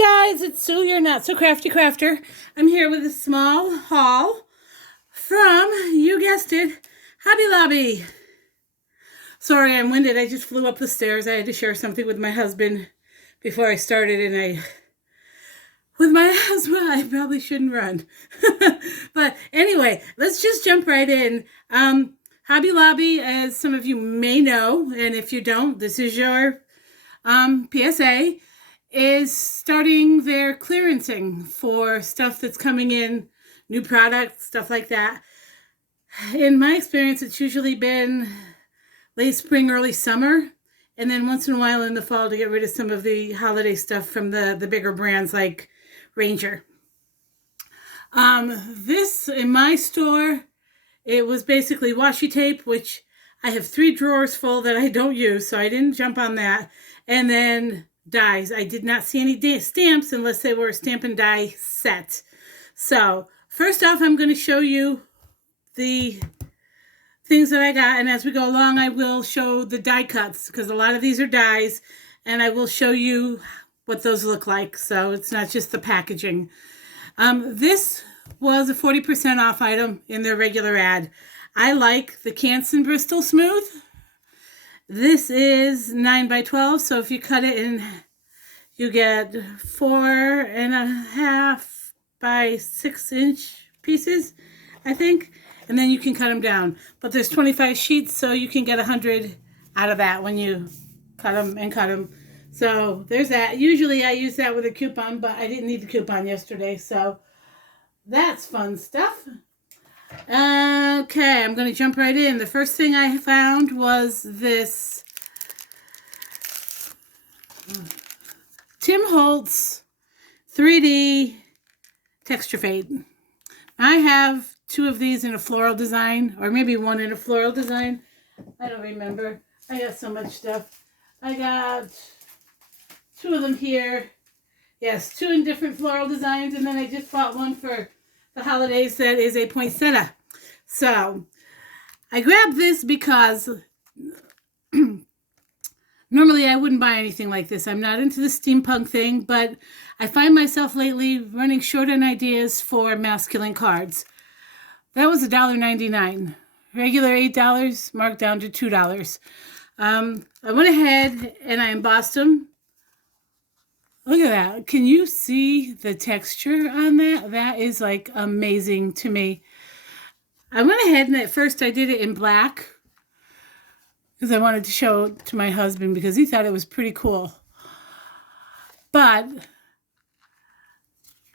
Hi guys, it's Sue, your not so crafty crafter. I'm here with a small haul from, you guessed it, Hobby Lobby. Sorry, I'm winded. I just flew up the stairs. I had to share something with my husband before I started, and with my husband, I probably shouldn't run. But anyway, let's just jump right in. Hobby Lobby, as some of you may know, and if you don't, this is your PSA, is starting their clearancing for stuff that's coming in, new products, stuff like that. In my experience, it's usually been late spring, early summer, and then once in a while in the fall to get rid of some of the holiday stuff from the bigger brands like Ranger. This, in my store, it was basically washi tape, which I have 3 drawers full that I don't use, so I didn't jump on that. And then dies. I did not see any stamps unless they were a stamp and die set. So first off, I'm going to show you the things that I got, and as we go along, I will show the die cuts, because a lot of these are dies, and I will show you what those look like, so it's not just the packaging. This was a 40% off item in their regular ad. I like the Canson Bristol Smooth. This is 9 by 12, so if you cut it in, you get 4.5 by 6-inch pieces, I think, and then you can cut them down. But there's 25 sheets, so you can get 100 out of that when you cut them and cut them. So there's that. Usually I use that with a coupon, but I didn't need the coupon yesterday, so that's fun stuff. Okay, I'm going to jump right in. The first thing I found was this Tim Holtz 3D texture fade. I have 2 of these in a floral design, or maybe 1 in a floral design. I don't remember. I got so much stuff. I got 2 of them here. Yes, 2 in different floral designs, and then I just bought one for the holidays that is a poinsettia. So I grabbed this because normally I wouldn't buy anything like this. I'm not into the steampunk thing, but I find myself lately running short on ideas for masculine cards. That was $1.99. Regular $8, marked down to $2. I went ahead and I embossed them. Look at that. Can you see the texture on that? That is like amazing to me. I went ahead and at first I did it in black because I wanted to show it to my husband because he thought it was pretty cool. But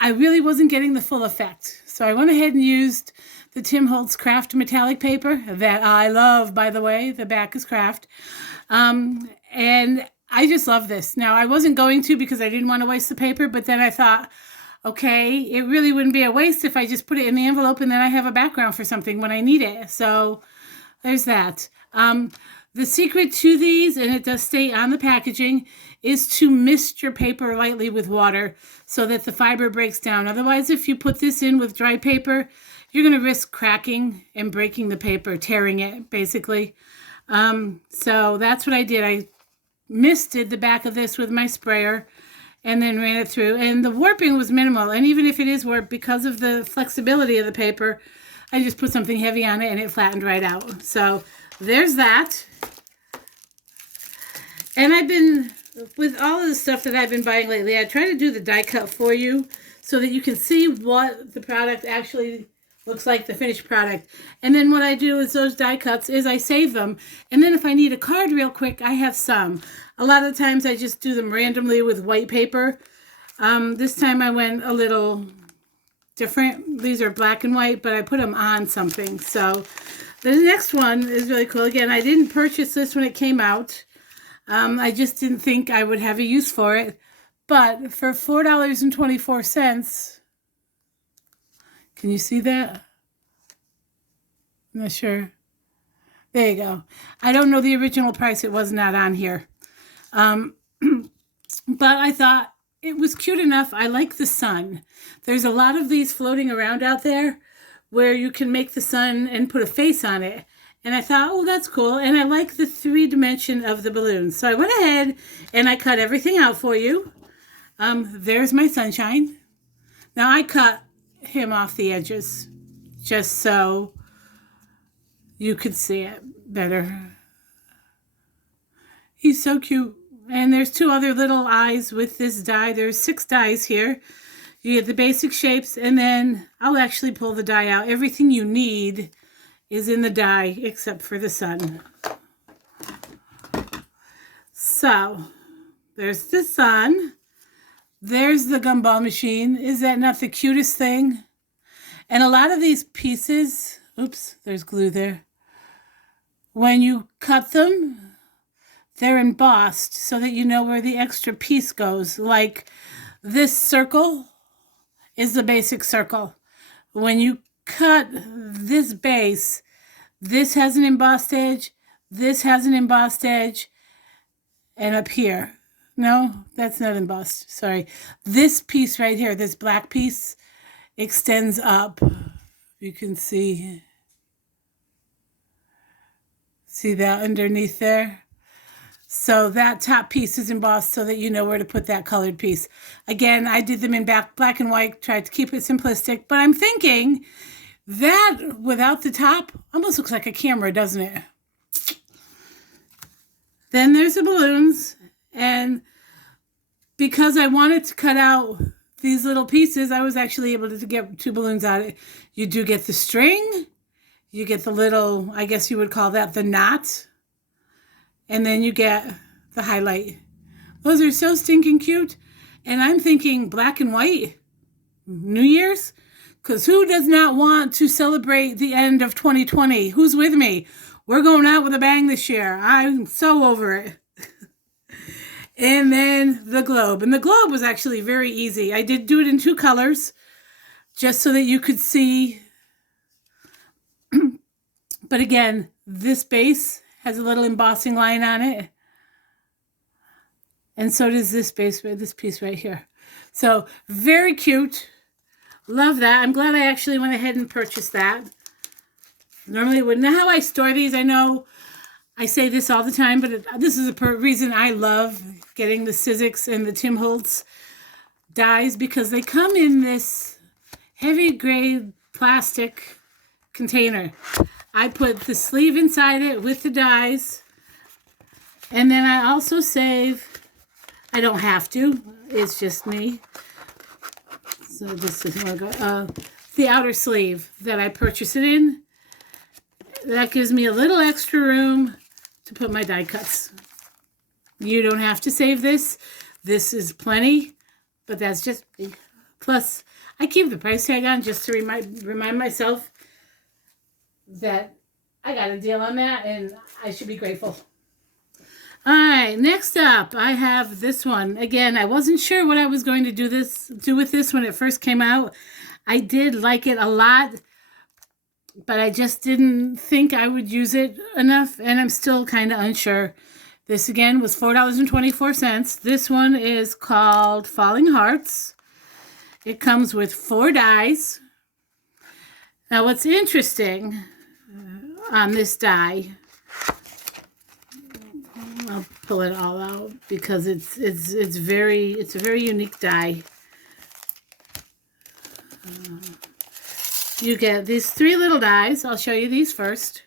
I really wasn't getting the full effect. So I went ahead and used the Tim Holtz Craft metallic paper that I love, by the way. The back is craft. And I just love this. Now, I wasn't going to because I didn't want to waste the paper, but then I thought, okay, it really wouldn't be a waste if I just put it in the envelope and then I have a background for something when I need it. So there's that. The secret to these, and it does stay on the packaging, is to mist your paper lightly with water so that the fiber breaks down. Otherwise, if you put this in with dry paper, you're going to risk cracking and breaking the paper, tearing it, basically. So that's what I did. I misted the back of this with my sprayer and then ran it through, and the warping was minimal. And even if it is warped, because of the flexibility of the paper, I just put something heavy on it and it flattened right out. So there's that. And I've been, with all of the stuff that I've been buying lately, I try to do the die cut for you so that you can see what the product actually looks like, the finished product. And then what I do is those die cuts is I save them. And then if I need a card real quick, I have some. A lot of the times I just do them randomly with white paper. This time I went a little different. These are black and white, but I put them on something. So the next one is really cool. Again, I didn't purchase this when it came out. I just didn't think I would have a use for it. But for $4.24, can you see that? I'm not sure. There you go. I don't know the original price. It was not on here. But I thought it was cute enough. I like the sun. There's a lot of these floating around out there where you can make the sun and put a face on it. And I thought, oh, that's cool. And I like the 3 dimension of the balloons. So I went ahead and I cut everything out for you. There's my sunshine. Now I cut him off the edges just so you could see it better. He's so cute. And there's 2 other little eyes with this die. There's 6 dies here. You get the basic shapes, and then I'll actually pull the die out. Everything you need is in the die except for the sun. So, there's the sun. There's the gumball machine. Is that not the cutest thing? And a lot of these pieces, oops, there's glue there. When you cut them, they're embossed so that you know where the extra piece goes. Like this circle is the basic circle. When you cut this base, this has an embossed edge, this has an embossed edge, and up here. No, that's not embossed. Sorry. This piece right here, this black piece, extends up. You can see that underneath there? So that top piece is embossed so that you know where to put that colored piece. Again, I did them in black and white, tried to keep it simplistic, but I'm thinking that without the top almost looks like a camera, doesn't it? Then there's the balloons, and because I wanted to cut out these little pieces, I was actually able to get 2 balloons out of it. You do get the string, you get the little, I guess you would call that the knot, and then you get the highlight. Those are so stinking cute. And I'm thinking black and white, New Year's, because who does not want to celebrate the end of 2020? Who's with me? We're going out with a bang this year. I'm so over it. And then the globe. And the globe was actually very easy. I did do it in 2 colors, just so that you could see. But again, this base has a little embossing line on it. And so does this piece right here. So very cute. Love that. I'm glad I actually went ahead and purchased that. Normally I wouldn't. Now how I store these, I know I say this all the time, but this is a reason I love getting the Sizzix and the Tim Holtz dies, because they come in this heavy grade plastic container. I put the sleeve inside it with the dies, and then I also save, I don't have to, it's just me, so this is the outer sleeve that I purchase it in. That gives me a little extra room to put my die cuts. You don't have to save this. This is plenty, but that's just me. Plus, I keep the price tag on just to remind myself that I got a deal on that, and I should be grateful. All right, next up, I have this one. Again, I wasn't sure what I was going to do with this when it first came out. I did like it a lot, but I just didn't think I would use it enough, and I'm still kind of unsure. This, again, was $4.24. This one is called Falling Hearts. It comes with 4 dies. Now, what's interesting on this die, I'll pull it all out because it's a very unique die. You get these 3 little dies. I'll show you these first.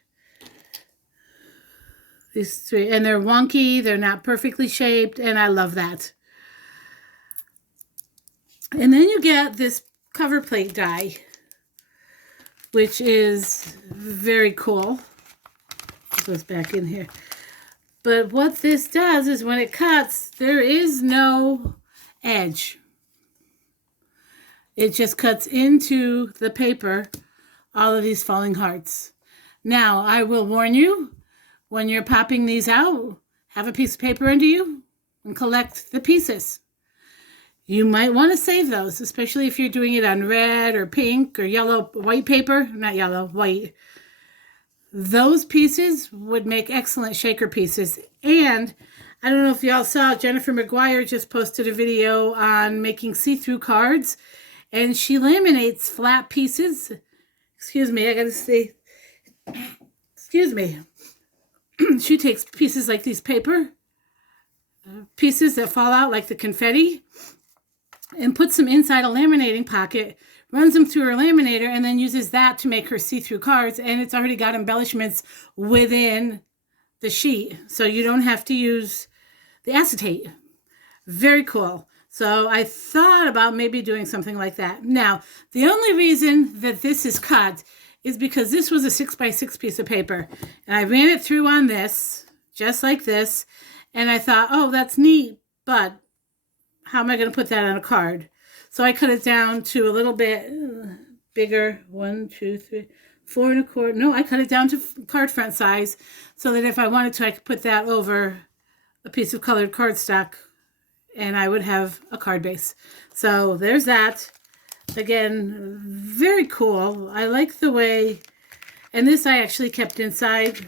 These 3, and they're wonky. They're not perfectly shaped, and I love that. And then you get this cover plate die, which is very cool. It goes back in here. But what this does is when it cuts, there is no edge. It just cuts into the paper, all of these falling hearts. Now, I will warn you, when you're popping these out, have a piece of paper under you and collect the pieces. You might want to save those, especially if you're doing it on red or pink or yellow, white paper. Not yellow, white. Those pieces would make excellent shaker pieces. And I don't know if y'all saw, Jennifer McGuire just posted a video on making see-through cards. And she laminates flat pieces. Excuse me, I gotta say, excuse me. She takes pieces like these paper, pieces that fall out like the confetti, and puts them inside a laminating pocket, runs them through her laminator, and then uses that to make her see-through cards. And it's already got embellishments within the sheet, so you don't have to use the acetate. Very cool. So I thought about maybe doing something like that. Now, the only reason that this is cut is because this was a 6x6 piece of paper. And I ran it through on this, just like this. And I thought, oh, that's neat, but how am I going to put that on a card? So I cut it down to a little bit bigger. 1, 2, 3, 4 1/4. No, I cut it down to card front size so that if I wanted to, I could put that over a piece of colored cardstock and I would have a card base. So there's that. Again, very cool. I like the way, and this I actually kept inside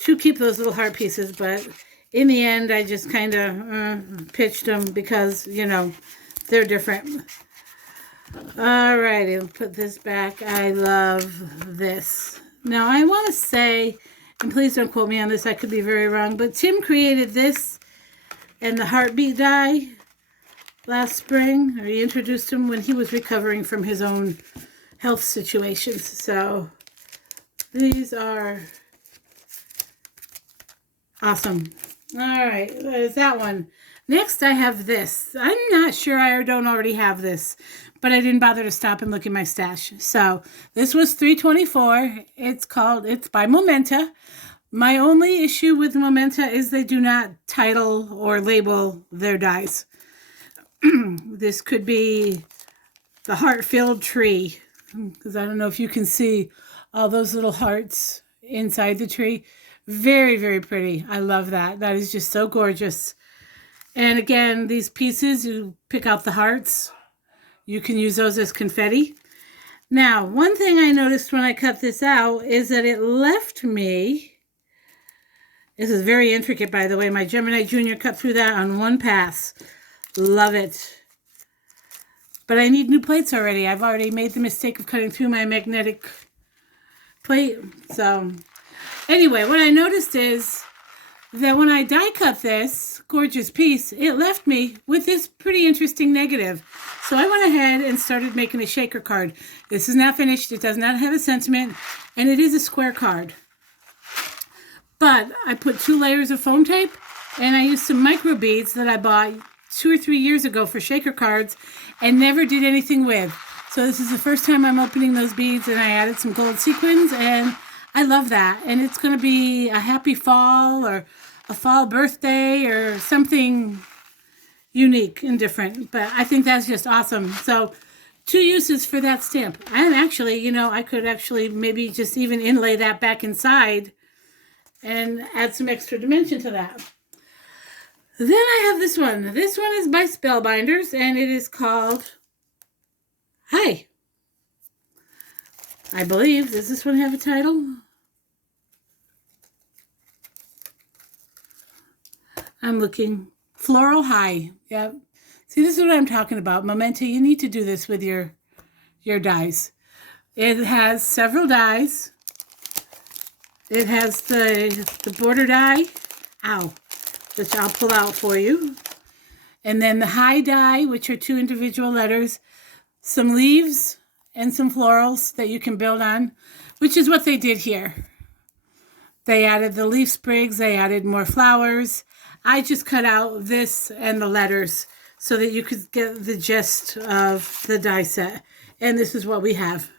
to keep those little heart pieces, but in the end, I just kind of pitched them because, you know, they're different. All righty, I'll put this back. I love this. Now, I want to say, and please don't quote me on this, I could be very wrong, but Tim created this and the heartbeat die last spring, or he introduced him when he was recovering from his own health situations. So these are awesome. All right, there's that one. Next, I have this. I'm not sure I don't already have this, but I didn't bother to stop and look in my stash. So this was $3.24. It's by Momenta. My only issue with Momenta is they do not title or label their dies. This could be the heart-filled tree, because I don't know if you can see all those little hearts inside the tree. Very, very pretty. I love that. That is just so gorgeous. And again, these pieces, you pick out the hearts. You can use those as confetti. Now, one thing I noticed when I cut this out is that it left me, this is very intricate, by the way. My Gemini Junior cut through that on one pass. Love it. But I need new plates already. I've already made the mistake of cutting through my magnetic plate. So anyway, what I noticed is that when I die cut this gorgeous piece, it left me with this pretty interesting negative. So I went ahead and started making a shaker card. This is not finished. It does not have a sentiment, and it is a square card. But I put 2 layers of foam tape, and I used some micro beads that I bought 2 or 3 years ago for shaker cards and never did anything with. So this is the first time I'm opening those beads, and I added some gold sequins, and I love that. And it's going to be a happy fall or a fall birthday or something unique and different. But I think that's just awesome. So 2 uses for that stamp. And actually, you know, I could actually maybe just even inlay that back inside and add some extra dimension to that. Then I have this one. This one is by Spellbinders, and it is called Hi. I believe. Does this one have a title? I'm looking. Floral High. Yep. See, this is what I'm talking about. Momenta, you need to do this with your dies. It has several dies. It has the border die, ow, which I'll pull out for you. And then the high die, which are 2 individual letters, some leaves, and some florals that you can build on, which is what they did here. They added the leaf sprigs, they added more flowers. I just cut out this and the letters so that you could get the gist of the die set. And this is what we have.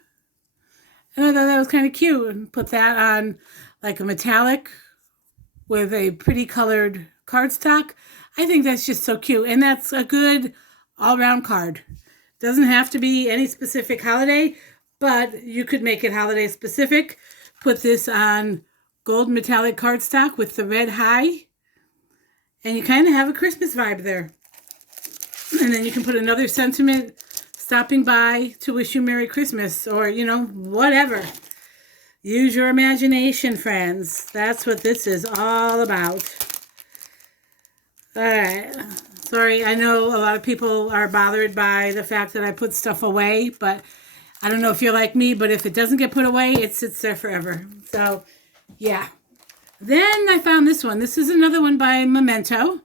And I thought that was kind of cute, and put that on like a metallic with a pretty colored cardstock. I think that's just so cute. And that's a good all-round card. Doesn't have to be any specific holiday, but you could make it holiday specific. Put this on gold metallic cardstock with the red high, and you kind of have a Christmas vibe there. And then you can put another sentiment, stopping by to wish you Merry Christmas, or, you know, whatever. Use your imagination, friends. That's what this is all about. All right. Sorry, I know a lot of people are bothered by the fact that I put stuff away, but I don't know if you're like me, but if it doesn't get put away, it sits there forever. So, yeah. Then I found this one. This is another one by Memento.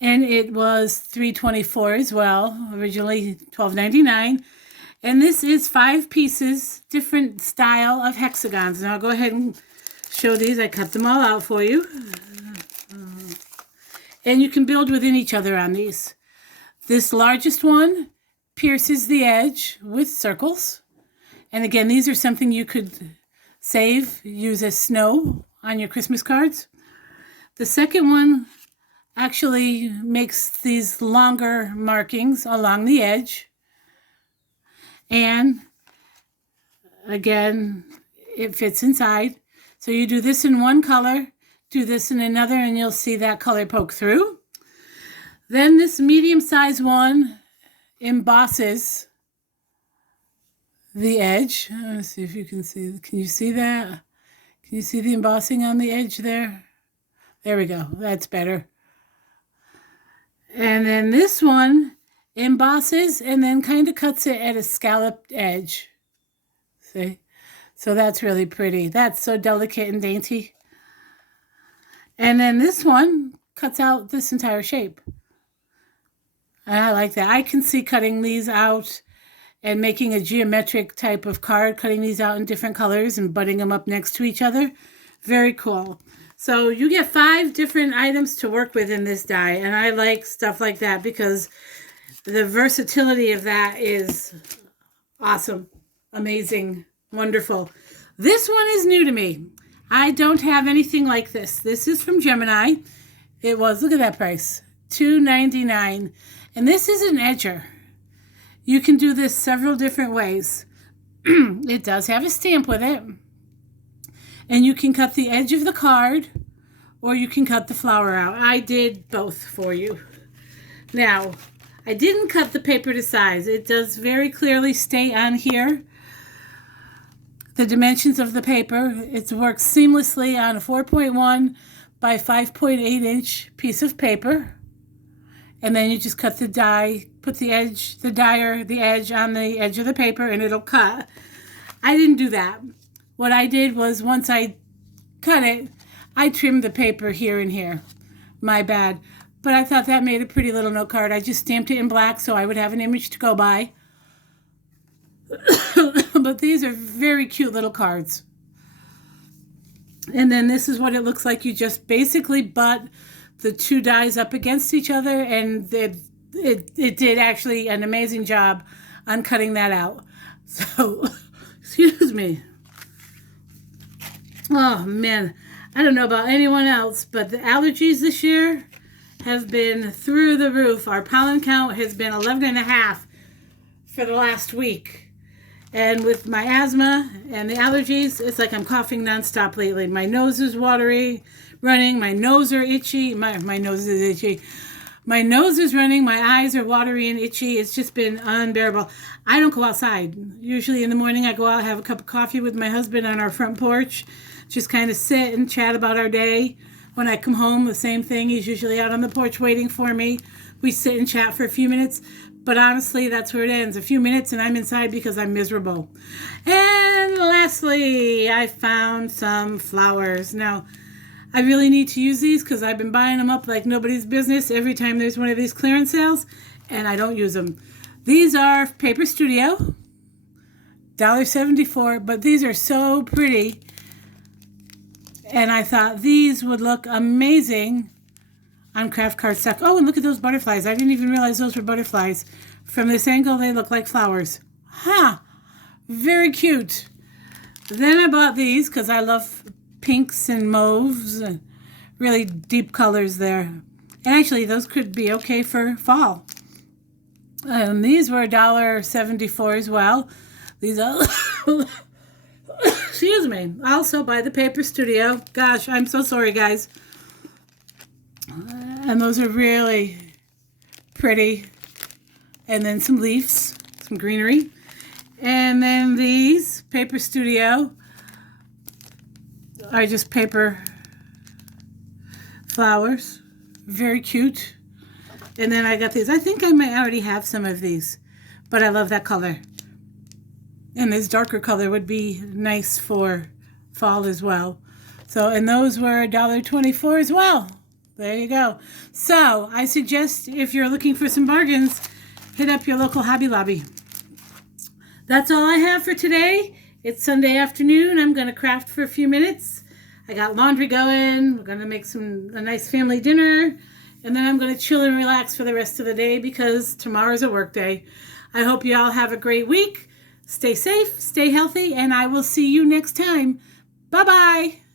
and it was $3.24 as well, originally $12.99. And this is 5 pieces, different style of hexagons. Now I'll go ahead and show these. I cut them all out for you. And you can build within each other on these. This largest one pierces the edge with circles. And again, these are something you could save, use as snow on your Christmas cards. The second one actually makes these longer markings along the edge. And again, it fits inside. So you do this in one color, do this in another, and you'll see that color poke through. Then this medium-sized one embosses the edge. Let's see if you can see. Can you see that? Can you see the embossing on the edge there? There we go. That's better. And then this one embosses and then kind of cuts it at a scalloped edge. See? So that's really pretty. That's so delicate and dainty. And then this one cuts out this entire shape. I like that. I can see cutting these out and making a geometric type of card, cutting these out in different colors and butting them up next to each other. Very cool. So you get 5 different items to work with in this die, and I like stuff like that because the versatility of that is awesome, amazing, wonderful. This one is new to me. I don't have anything like this. This is from Gemini. It was, look at that price, $2.99. And this is an edger. You can do this several different ways. It does have a stamp with it. And you can cut the edge of the card, or you can cut the flower out. I did both for you. Now, I didn't cut the paper to size. It does very clearly state on here the dimensions of the paper. It works seamlessly on a 4.1 by 5.8 inch piece of paper. And then you just cut the die, put the edge, the edge on the edge of the paper, and it'll cut. I didn't do that. What I did was once I cut it, I trimmed the paper here and here. My bad. But I thought that made a pretty little note card. I just stamped it in black so I would have an image to go by. But these are very cute little cards. And then this is what it looks like. You just basically butt the 2 dies up against each other, and it did actually an amazing job on cutting that out. So, excuse me. Oh, man. I don't know about anyone else, but the allergies this year have been through the roof. Our pollen count has been 11.5 for the last week. And with my asthma and the allergies, it's like I'm coughing nonstop lately. My nose is watery, running. My nose are itchy. My nose is itchy. My nose is running. My eyes are watery and itchy. It's just been unbearable. I don't go outside. Usually in the morning I go out, have a cup of coffee with my husband on our front porch. Just kind of sit and chat about our day. When I come home, the same thing. He's usually out on the porch waiting for me. We sit and chat for a few minutes. But honestly, that's where it ends. A few minutes and I'm inside because I'm miserable. And lastly, I found some flowers. Now, I really need to use these because I've been buying them up like nobody's business every time there's one of these clearance sales, and I don't use them. These are Paper Studio, $1.74, but these are so pretty. And I thought these would look amazing on craft cardstock. Oh, and look at those butterflies. I didn't even realize those were butterflies. From this angle, they look like flowers. Very cute. Then I bought these because I love pinks and mauves and really deep colors there. And actually, those could be okay for fall. These were $1.74 as well. These are... Excuse me. Also by the Paper Studio. Gosh, I'm so sorry, guys. And those are really pretty. And then some leaves, some greenery. And then these Paper Studio are just paper flowers. Very cute. And then I got these. I think I might already have some of these, but I love that color. And this darker color would be nice for fall as well. So, and those were $1.24 as well. There you go. So I suggest if you're looking for some bargains, hit up your local Hobby Lobby. That's all I have for today. It's Sunday afternoon. I'm going to craft for a few minutes. I got laundry going. We're going to make a nice family dinner. And then I'm going to chill and relax for the rest of the day because tomorrow's a work day. I hope you all have a great week. Stay safe, stay healthy, and I will see you next time. Bye-bye.